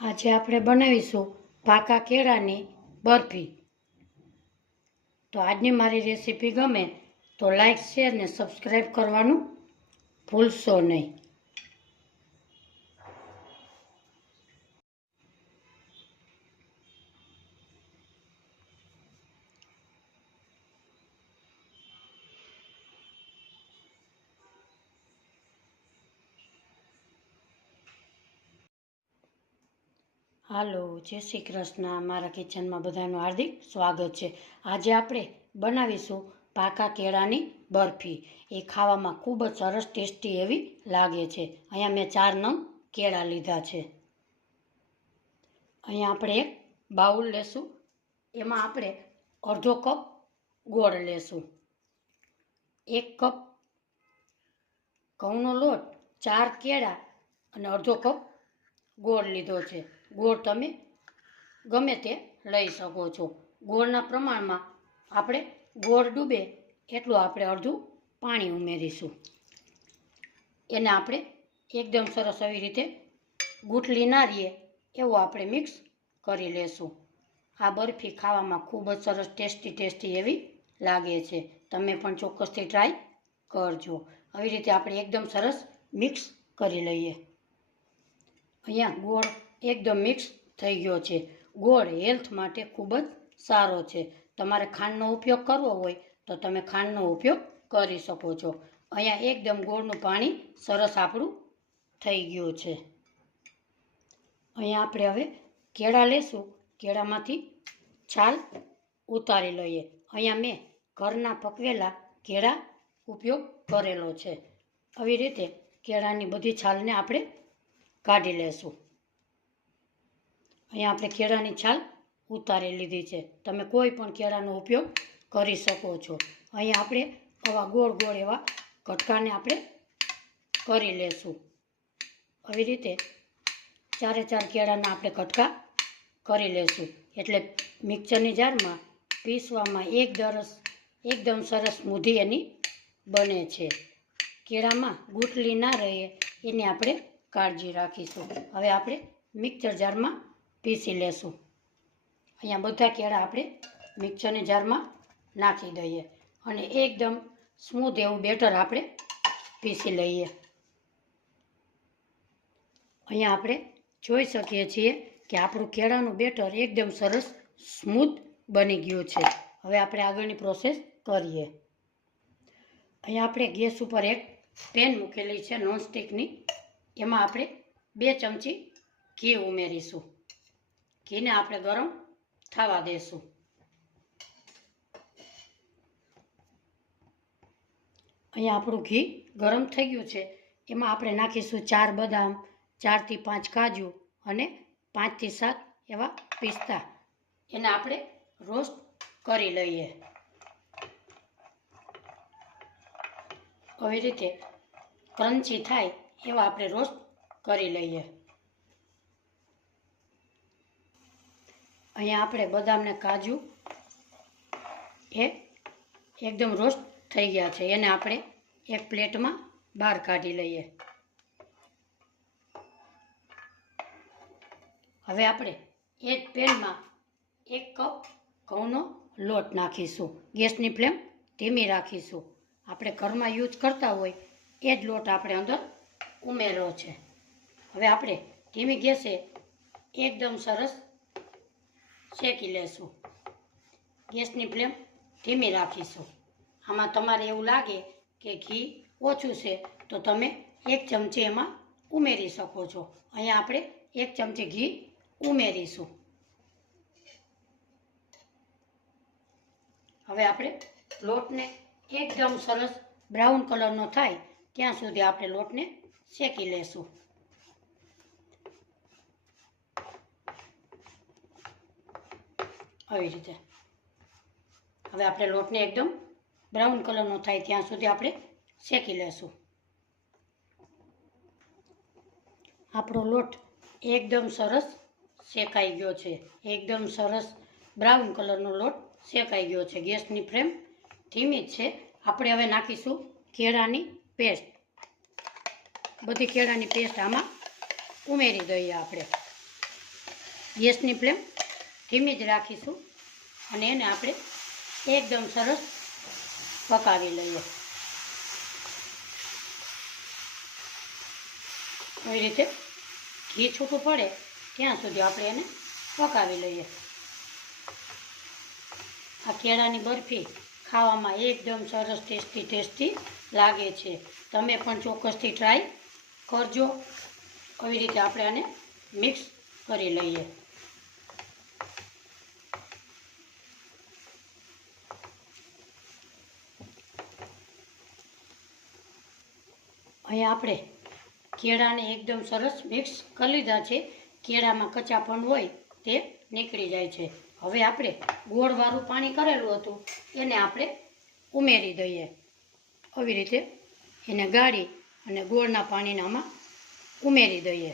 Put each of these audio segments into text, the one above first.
આજે આપણે બનાવીશું પાકા કેળાની બરફી। તો આજની મારી રેસીપી ગમે તો લાઈક શેર ને સબસ્ક્રાઈબ કરવાનું ભૂલશો નહીં। હાલો, જય શ્રી કૃષ્ણ। મારા કિચનમાં બધાનું હાર્દિક સ્વાગત છે। આજે આપણે બનાવીશું પાકા કેળાની બરફી। એ ખાવામાં ખૂબ જ સરસ ટેસ્ટી એવી લાગે છે। અહીંયા મેં 4 નંગ કેળા લીધા છે। અહીંયા આપણે એક બાઉલ લેશું, એમાં આપણે અડધો કપ ગોળ લેશું, 1 કપ ઘઉંનો લોટ, 4 કેળા અને અડધો કપ ગોળ લીધો છે। ગોળ તમે ગમે તે લઈ શકો છો। ગોળના પ્રમાણમાં આપણે ગોળ ડૂબે એટલું આપણે અડધું પાણી ઉમેરીશું। એને આપણે એકદમ સરસ આવી રીતે ગુટલી ના રહે એવું આપણે મિક્સ કરી લેશું। આ બરફી ખાવામાં ખૂબ જ સરસ ટેસ્ટી એવી લાગે છે। તમે પણ ચોક્કસથી ટ્રાય કરજો। આવી રીતે આપણે એકદમ સરસ મિક્સ કરી લઈએ। અહીંયા ગોળ એકદમ મિક્સ થઈ ગયો છે। ગોળ હેલ્થ માટે ખૂબ જ સારો છે। તમારે ખાંડનો ઉપયોગ કરવો હોય તો તમે ખાંડનો ઉપયોગ કરી શકો છો। અહીંયા એકદમ ગોળનું પાણી સરસ આપણું થઈ ગયું છે। અહીંયા આપણે હવે કેળા લેશું, કેળામાંથી છાલ ઉતારી લઈએ। અહીંયા મેં ઘરના પકવેલા કેળા ઉપયોગ કરેલો છે। આવી રીતે કેળાની બધી છાલને આપણે કાઢી લેશું। અહીંયા આપણે કેળાની છાલ ઉતારી લીધી છે। તમે કોઈ પણ કેળાનો ઉપયોગ કરી શકો છો। અહીંયા આપણે આવા ગોળ એવા કટકાને આપણે કરી લેશું। આવી રીતે 4 કેળાના આપણે કટકા કરી લેશું, એટલે મિક્સરની જારમાં પીસવામાં એકદમ સરસ સ્મૂધી એની બને છે। કેળામાં ગુટલી ના રહે એની આપણે કાળજી રાખીશું। હવે આપણે મિક્સર જારમાં પીસી લેશું। અહીંયા બધા કેળા આપણે મિક્સરની જારમાં નાખી દઈએ અને એકદમ સ્મૂધ એવું બેટર આપણે પીસી લઈએ। અહીંયા આપણે જોઈ શકીએ છીએ કે આપણું કેળાનું બેટર એકદમ સરસ સ્મૂથ બની ગયું છે। હવે આપણે આગળની પ્રોસેસ કરીએ। અહીંયા આપણે ગેસ ઉપર એક પેન મૂકેલી છે નોનસ્ટિકની, એમાં આપણે 2 ચમચી ઘી ઉમેરીશું। ઘીને આપણે ગરમ થવા દેશું। અહીંયા આપણું ઘી ગરમ થઈ ગયું છે, એમાં આપણે નાખીશું 4 બદામ, 4 થી 5 કાજુ અને 5 થી 7 એવા પિસ્તા। એને આપણે રોસ્ટ કરી લઈએ। આવી રીતે ક્રન્ચી થાય એવા આપણે રોસ્ટ કરી લઈએ। અહીંયા આપણે બદામ ને કાજુ એકદમ રોસ્ટ થઈ ગયા છે, એને આપણે એક પ્લેટમાં બહાર કાઢી લઈએ। હવે આપણે એ જ પેનમાં 1 કપ ઘઉંનો લોટ નાખીશું। ગેસની ફ્લેમ ધીમી રાખીશું। આપણે ઘરમાં યુઝ કરતા હોય એ જ લોટ આપણે અંદર ઉમેરવો છે। હવે આપણે ધીમી ગેસે એકદમ સરસ શેકી લેશું। ગેસની ફ્લેમ ધીમી રાખીશું। આમાં તમારે એવું લાગે કે ઘી ઓછું છે તો તમે 1 ચમચી એમાં ઉમેરી શકો છો। અહીંયા આપણે 1 ચમચી ઘી ઉમેરીશું। હવે આપણે લોટને એકદમ સરસ બ્રાઉન કલરનો થાય ત્યાં સુધી આપણે લોટને શેકી લેશું। આવી રીતે હવે આપણે લોટને એકદમ બ્રાઉન કલરનો થાય ત્યાં સુધી આપણે શેકી લેશું। આપણો લોટ એકદમ સરસ શેકાઈ ગયો છે। એકદમ સરસ બ્રાઉન કલરનો લોટ શેકાઈ ગયો છે। ગેસની ફ્લેમ ધીમી જ છે। આપણે હવે નાખીશું કેળાની પેસ્ટ। બધી કેળાની પેસ્ટ આમાં ઉમેરી દઈએ આપણે। ગેસની ફ્લેમ ધીમી જ રાખીશું અને એને આપણે એકદમ સરસ પકાવી લઈએ. એવી રીતે ઘી છૂટું પડે ત્યાં સુધી આપણે એને પકાવી લઈએ. આ કેળાની બરફી ખાવામાં એકદમ સરસ ટેસ્ટી લાગે છે. તમે પણ ચોક્કસથી ટ્રાય કરજો. આવી રીતે આપણે આને મિક્સ કરી લઈએ. અહીંયા આપણે કેળાને એકદમ સરસ મિક્સ કરી લીધા છે. કેળામાં કચાપણ હોય તે નીકળી જાય છે. હવે આપણે ગોળવાળું પાણી કરેલું હતું એને આપણે ઉમેરી દઈએ. આવી રીતે એને ગાળી અને ગોળના પાણીને આમાં ઉમેરી દઈએ.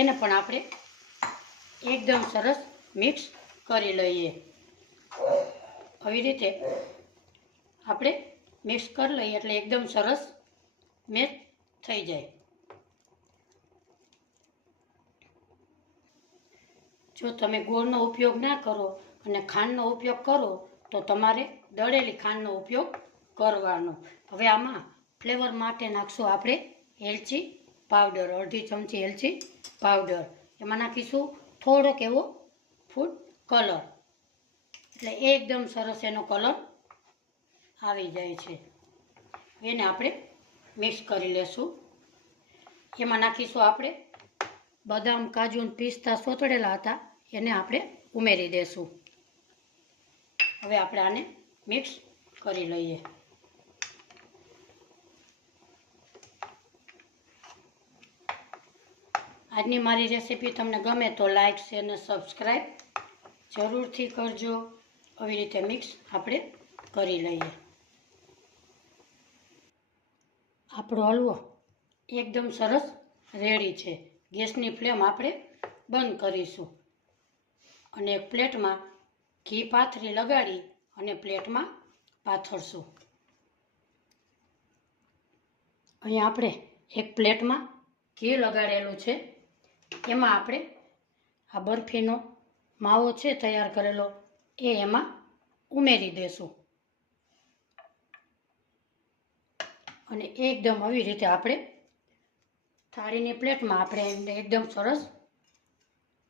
એને પણ આપણે એકદમ સરસ મિક્સ કરી લઈએ. આવી રીતે આપણે મિક્સ કરી લઈએ એટલે એકદમ સરસ મેચ થઈ જાય. જો તમે ગોળનો ઉપયોગ ના કરો અને ખાંડનો ઉપયોગ કરો તો તમારે દળેલી ખાંડનો ઉપયોગ કરવાનો. હવે આમાં ફ્લેવર માટે નાખશું આપણે એલચી પાવડર, અડધી ચમચી એલચી પાવડર. એમાં નાખીશું થોડોક એવો ફૂડ કલર, એટલે એકદમ સરસ એનો કલર આવી જાય છે. એને આપણે મિક્સ કરી લેશું. એમાં નાખીશું આપણે બદામ, કાજુ અને પિસ્તા સોતળેલા હતા એને આપણે ઉમેરી દેશું. હવે આપણે આને મિક્સ કરી લઈએ. આજની મારી રેસીપી તમને ગમે તો લાઈક, શેર અને સબસ્ક્રાઈબ જરૂરથી કરજો. આવી રીતે મિક્સ આપણે કરી લઈએ. આપણો હલવો એકદમ સરસ રેડી છે. ગેસની ફ્લેમ આપણે બંધ કરીશું અને એક પ્લેટમાં ઘી પાથરી લગાડી અને પ્લેટમાં પાથરશું. અહીંયા આપણે એક પ્લેટમાં ઘી લગાડેલું છે. એમાં આપણે આ બરફીનો માવો છે તૈયાર કરેલો એ એમાં ઉમેરી દેશું અને એકદમ આવી રીતે આપણે થાળીની પ્લેટમાં આપણે એને એકદમ સરસ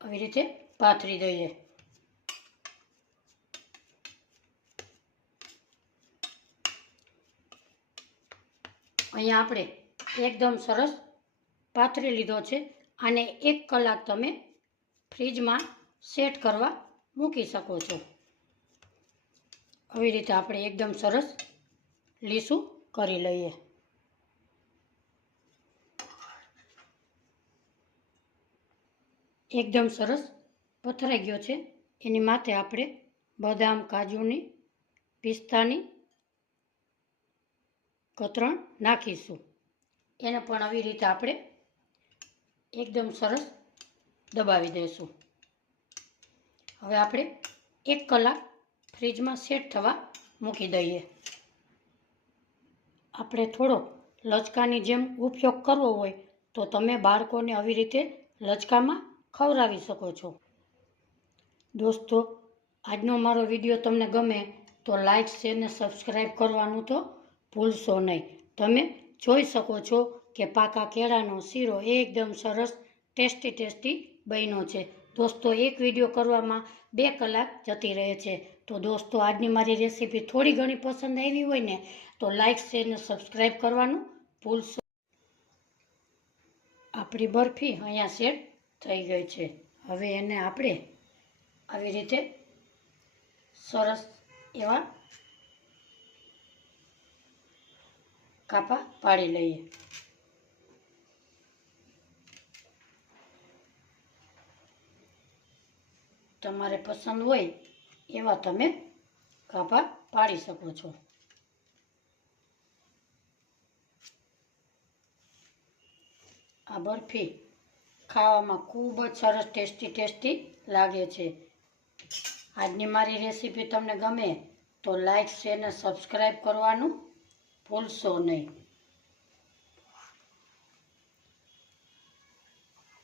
આવી રીતે પાથરી દઈએ. અહીંયા આપણે એકદમ સરસ પાથરી લીધો છે. આને 1 કલાક તમે ફ્રીજમાં સેટ કરવા મૂકી શકો છો. આવી રીતે આપણે એકદમ સરસ લીસું કરી લઈએ. એકદમ સરસ પથરાઈ ગયો છે. એની માથે આપણે બદામ, કાજુની, પિસ્તાની કતરણ નાખીશું. એને પણ આવી રીતે આપણે એકદમ સરસ દબાવી દઈશું. હવે આપણે 1 કલાક ફ્રીજમાં સેટ થવા મૂકી દઈએ. આપણે થોડો લચકાની જેમ ઉપયોગ કરવો હોય તો તમે બાળકોને આવી રીતે લચકામાં ખવડાવી શકો છો. દોસ્તો, આજનો મારો વિડીયો તમને ગમે તો લાઈક, શેર અને સબસ્ક્રાઈબ કરવાનું તો ભૂલશો નહીં. તમે જોઈ શકો છો કે પાકા કેળાનો શીરો એકદમ સરસ ટેસ્ટી બન્યો છે. દોસ્તો, એક વિડીયો કરવામાં 2 કલાક જતી રહે છે. તો દોસ્તો, આજની મારી રેસીપી થોડી ઘણી પસંદ આવી હોય ને તો લાઈક, શેર અને સબસ્ક્રાઈબ કરવાનું ભૂલશો. આપણી બરફી અહીંયા સેટ થઈ ગઈ છે. હવે એને આપણે આવી રીતે સરસ એવા કાપા પાડી લઈએ. તમારે પસંદ હોય એવા તમે કાપા પાડી શકો છો. આ બરફી ખાવામાં ખૂબ જ સરસ ટેસ્ટી લાગે છે. આજની મારી રેસીપી તમને ગમે તો લાઈક, શેર અને સબસ્ક્રાઈબ કરવાનું ભૂલશો નહીં.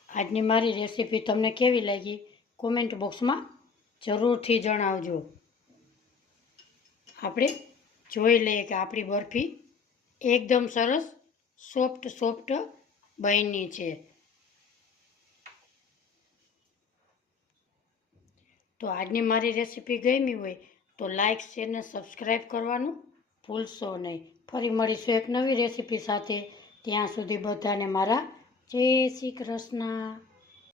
આજની મારી રેસીપી તમને કેવી લાગી કોમેન્ટ બોક્સમાં જરૂરથી જણાવજો. આપણે જોઈ લઈએ કે આપણી બરફી એકદમ સરસ સોફ્ટ બની છે. તો આજની મારી રેસીપી ગમી હોય તો લાઈક, શેર ને સબસ્ક્રાઈબ કરવાનું ભૂલશો નહીં. ફરી મળીશું એક નવી રેસીપી સાથે. ત્યાં સુધી બધાને મારા જય શ્રી કૃષ્ણ.